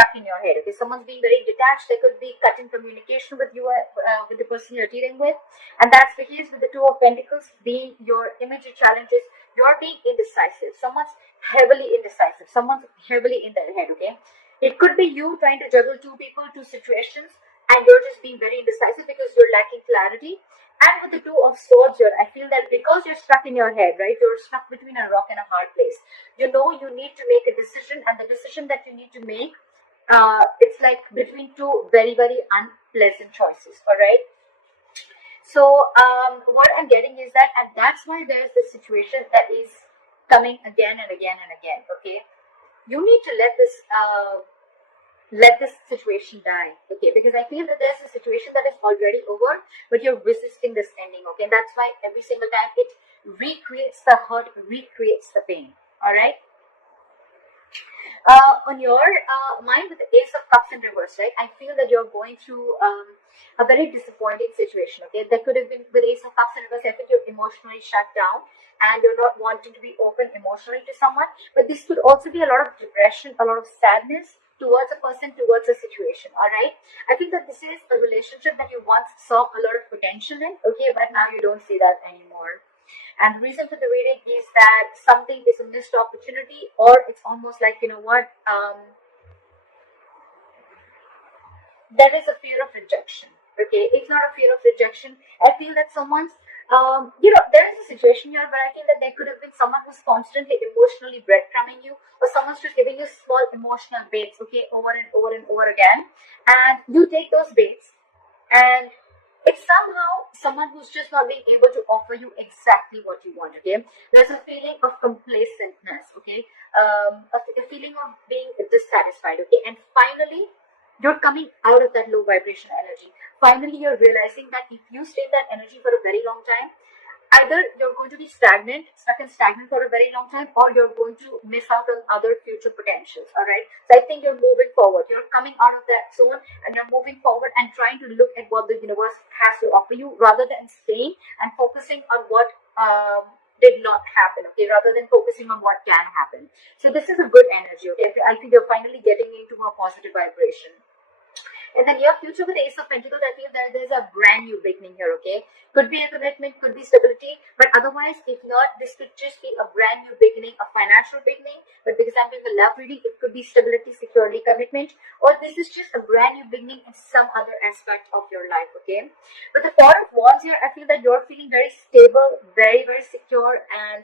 stuck in your head. Okay, someone's being very detached. There could be cut in communication with you, with the person you're dealing with, and that's because with the Two of Pentacles being your immediate challenges, you're being indecisive. Someone's heavily indecisive. Someone's heavily in their head. Okay, it could be you trying to juggle two people, two situations, and you're just being very indecisive because you're lacking clarity. And with the Two of Swords here, I feel that because you're stuck in your head, right? You're stuck between a rock and a hard place. You know you need to make a decision, and the decision that you need to make, it's like between two very, very unpleasant choices, all right? So what I'm getting is that, and that's why there's this situation that is coming again and again and again, okay? You need to let this situation die, okay? Because I feel that there's a situation that is already over, but you're resisting this ending, okay? And that's why every single time it recreates the hurt, recreates the pain, all right? On your mind with the Ace of Cups in reverse, right? I feel that you're going through a very disappointing situation, okay? That could have been with Ace of Cups in reverse. I think you're emotionally shut down and you're not wanting to be open emotionally to someone. But this could also be a lot of depression, a lot of sadness towards a person, towards a situation, all right? I think that this is a relationship that you once saw a lot of potential in, okay? But now you don't see that anymore. And the reason for the reading is that something is a missed opportunity, or it's almost like, you know what, there is a fear of rejection, okay? It's not a fear of rejection. I feel that someone's, there is a situation here where I feel that there could have been someone who's constantly emotionally breadcrumbing you, or someone's just giving you small emotional baits, okay, over and over and over again. And you take those baits, and it's somehow someone who's just not being able to offer you exactly what you want, okay? There's a feeling of complacentness, okay? A feeling of being dissatisfied, okay? And finally, you're coming out of that low vibration energy. Finally, you're realizing that if you stay in that energy for a very long time, either you're going to be stuck and stagnant for a very long time, or you're going to miss out on other future potentials, all right? So I think you're moving forward. You're coming out of that zone and you're moving forward and trying to look at what the universe has to offer you, rather than staying and focusing on what did not happen, okay, rather than focusing on what can happen. So this is a good energy, okay? I think you're finally getting into a positive vibration. In the near future with Ace of Pentacles, I feel that there's a brand new beginning here, okay? Could be a commitment, could be stability, but otherwise, if not, this could just be a brand new beginning, a financial beginning. But because I'm doing a love reading, it could be stability, security, commitment, or this is just a brand new beginning in some other aspect of your life, okay? With the Four of Wands here, I feel that you're feeling very stable, very, very secure, and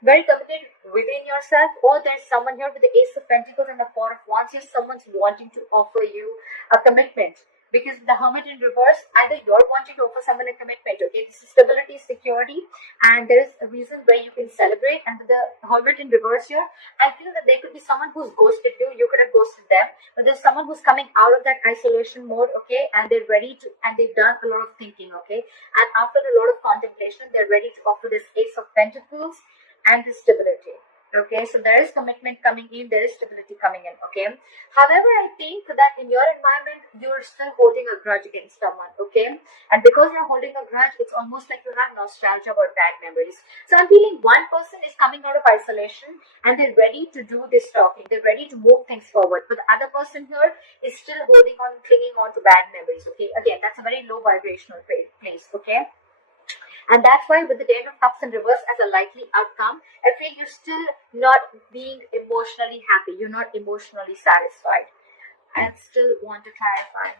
very committed within yourself. Or there's someone here with the Ace of Pentacles and the Four of Wands here, someone's wanting to offer you a commitment. Because the Hermit in reverse, either you're wanting to offer someone a commitment, okay? This is stability, security, and there's a reason where you can celebrate. And with the Hermit in reverse here, I feel that there could be someone who's ghosted you. You could have ghosted them, but there's someone who's coming out of that isolation mode, okay? And they're ready to, and they've done a lot of thinking, okay? And after a lot of contemplation, they're ready to offer this Ace of Pentacles and the stability. Okay, so there is commitment coming in, there is stability coming in, okay? However, I think that in your environment, you're still holding a grudge against someone, okay? And because you're holding a grudge, it's almost like you have nostalgia or bad memories. So I'm feeling one person is coming out of isolation and they're ready to do this talking. They're ready to move things forward. But the other person here is still holding on, clinging on to bad memories, okay? Again, that's a very low vibrational place, okay? And that's why with the Ten of Cups in reverse as a likely outcome, I feel you're still not being emotionally happy. You're not emotionally satisfied. I still want to clarify.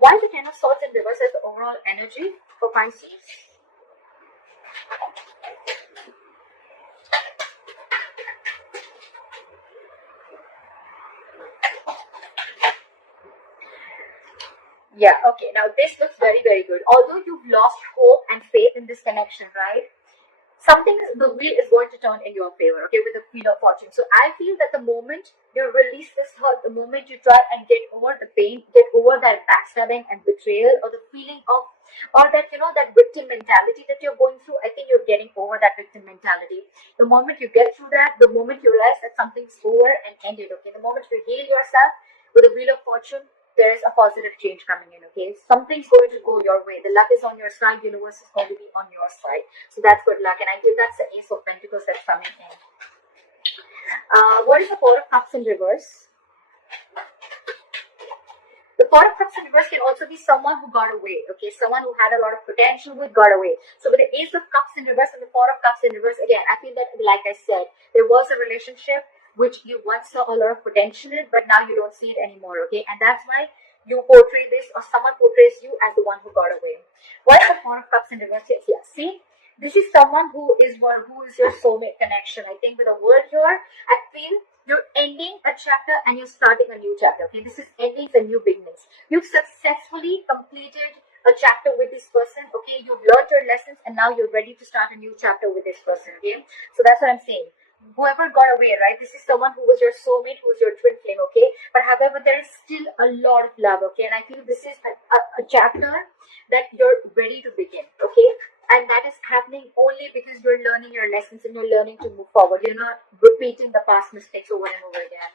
Why the Ten of Swords in reverse as the overall energy for Pisces? Yeah, okay. Now this looks very, very good. Although you've lost hope and faith in this connection, right? The wheel is going to turn in your favor, okay, with the Wheel of Fortune. So I feel that the moment you release this hurt, the moment you try and get over the pain, get over that backstabbing and betrayal, or the feeling of, or that, you know, that victim mentality that you're going through, I think you're getting over that victim mentality. The moment you get through that, the moment you realize that something's over and ended, okay, the moment you heal yourself with the Wheel of Fortune, there is a positive change coming in, okay? Something's going to go your way. The luck is on your side. Universe is going to be on your side. So that's good luck. And I think that's the Ace of Pentacles that's coming in. What is the Four of Cups in reverse? The Four of Cups in reverse can also be someone who got away, okay? Someone who had a lot of potential but got away. So with the Ace of Cups in reverse and the Four of Cups in reverse, again, I feel that, like I said, there was a relationship which you once saw a lot of potential in, but now you don't see it anymore, okay? And that's why you portray this, or someone portrays you as the one who got away. Why is the Four of Cups in reverse? Yes, yeah. See, this is someone who is your soulmate connection. I think with a word here, I feel you're ending a chapter and you're starting a new chapter, okay? This is endings and new beginnings. You've successfully completed a chapter with this person, okay? You've learned your lessons and now you're ready to start a new chapter with this person, okay? So that's what I'm saying. Whoever got away, right? This is someone who was your soulmate, who was your twin flame, okay? But however, there is still a lot of love, okay? And I feel this is a chapter that you're ready to begin, okay? And that is happening only because you're learning your lessons and you're learning to move forward. You're not repeating the past mistakes over and over again.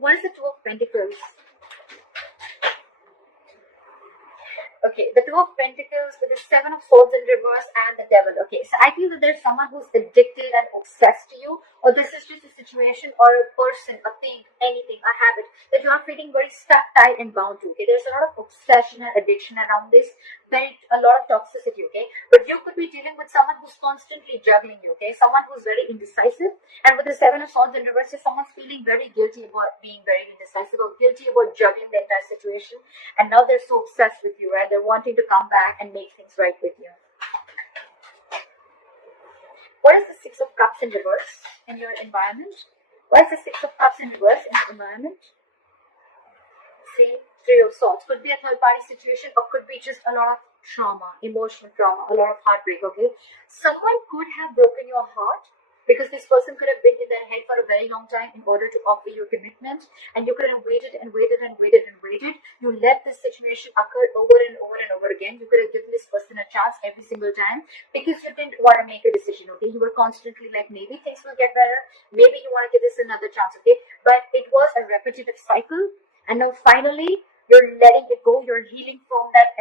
What is the Two of Pentacles? Okay, the Two of Pentacles with the Seven of Swords in reverse and the Devil. Okay, so I feel that there's someone who's addicted and obsessed to you, or this is just a situation or a person, a thing, anything, a habit that you are feeling very stuck, tied, and bound to. Okay, there's a lot of obsession and addiction around this, a lot of toxicity. Okay, but you could be dealing with someone who's constantly juggling you. Okay, someone who's very indecisive, and with the Seven of Swords in reverse, someone's feeling very guilty about being very indecisive or guilty about juggling the entire situation, and now they're so obsessed with you, right? They're wanting to come back and make things right with you. What is the Six of Cups in reverse in your environment? What is the Six of Cups in reverse in your environment? See, Three of Swords. Could be a third party situation or could be just a lot of trauma, emotional trauma, a lot of heartbreak, okay? Someone could have broken your heart because this person could have been in their head for a very long time in order to offer you a commitment, and you could have waited and waited and waited and waited. You let this situation occur over and over and over again. You could have given this person a chance every single time because you didn't want to make a decision, okay? You were constantly like, maybe things will get better, maybe you want to give this another chance, okay? But it was a repetitive cycle, and now finally you're letting it go. You're healing from that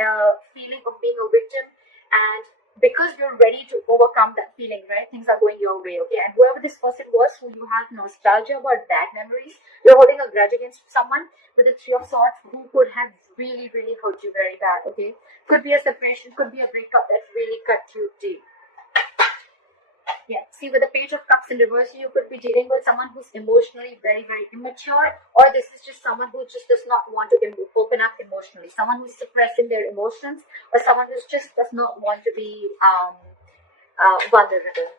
feeling of being a victim, and because you're ready to overcome that feeling, right? Things are going your way, okay? And whoever this person was, who you have nostalgia about bad memories, you're holding a grudge against someone with the Three of Swords who could have really, really hurt you very bad, okay? Could be a separation, could be a breakup that really cut you deep. Yeah, see, with the Page of Cups in reverse, you could be dealing with someone who's emotionally very, very immature, or this is just someone who just does not want to open up emotionally, someone who's suppressing their emotions, or someone who just does not want to be vulnerable.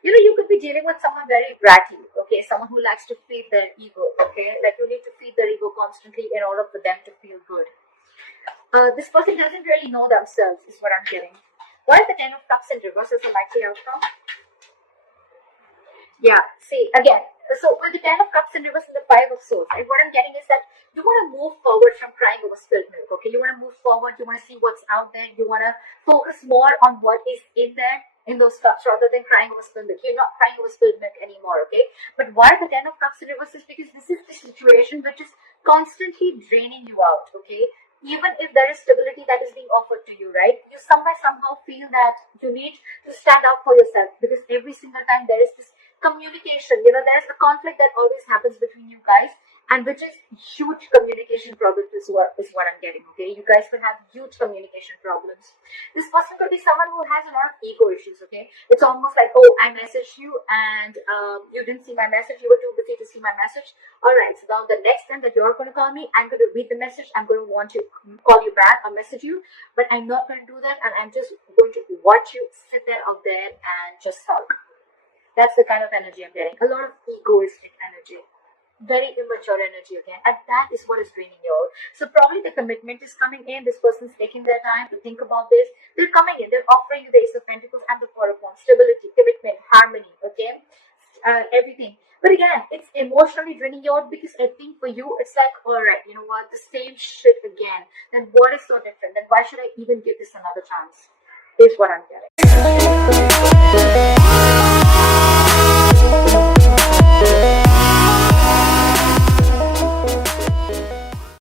You could be dealing with someone very bratty, okay? Someone who likes to feed their ego, okay? Like you need to feed their ego constantly in order for them to feel good. This person doesn't really know themselves, is what I'm getting. What is the Ten of Cups in reverse as a likely outcome? Yeah, see, again, so with the Ten of Cups in reverse and the Five of Swords, right, what I'm getting is that you want to move forward from crying over spilled milk, okay? You want to move forward, you want to see what's out there, you want to focus more on what is in there, in those cups, rather than crying over spilled milk. You're not crying over spilled milk anymore, okay? But why the Ten of Cups in reverse is because this is the situation which is constantly draining you out, okay? Even if there is stability that is being offered to you, right? You somehow feel that you need to stand up for yourself because every single time there is this communication, there is a conflict that always happens between you guys, and which is huge communication problems is what I'm getting, okay? You guys could have huge communication problems. This person could be someone who has a lot of ego issues, okay? It's almost like, oh, I messaged you and you didn't see my message, you were too busy to see my message. Alright, so now the next time that you're going to call me, I'm going to read the message, I'm going to want to call you back or message you, but I'm not going to do that, and I'm just going to watch you sit there out there and just sulk. That's the kind of energy I'm getting. A lot of egoistic energy. Very immature energy again, and that is what is draining you out. So probably the commitment is coming in. This person's taking their time to think about this. They're coming in, they're offering you the Ace of Pentacles and the Four of Wands. Stability, commitment, harmony, okay? Everything. But again, it's emotionally draining you out because I think for you, it's like, alright, you know what, the same shit again. Then what is so different? Then why should I even give this another chance? Is what I'm getting.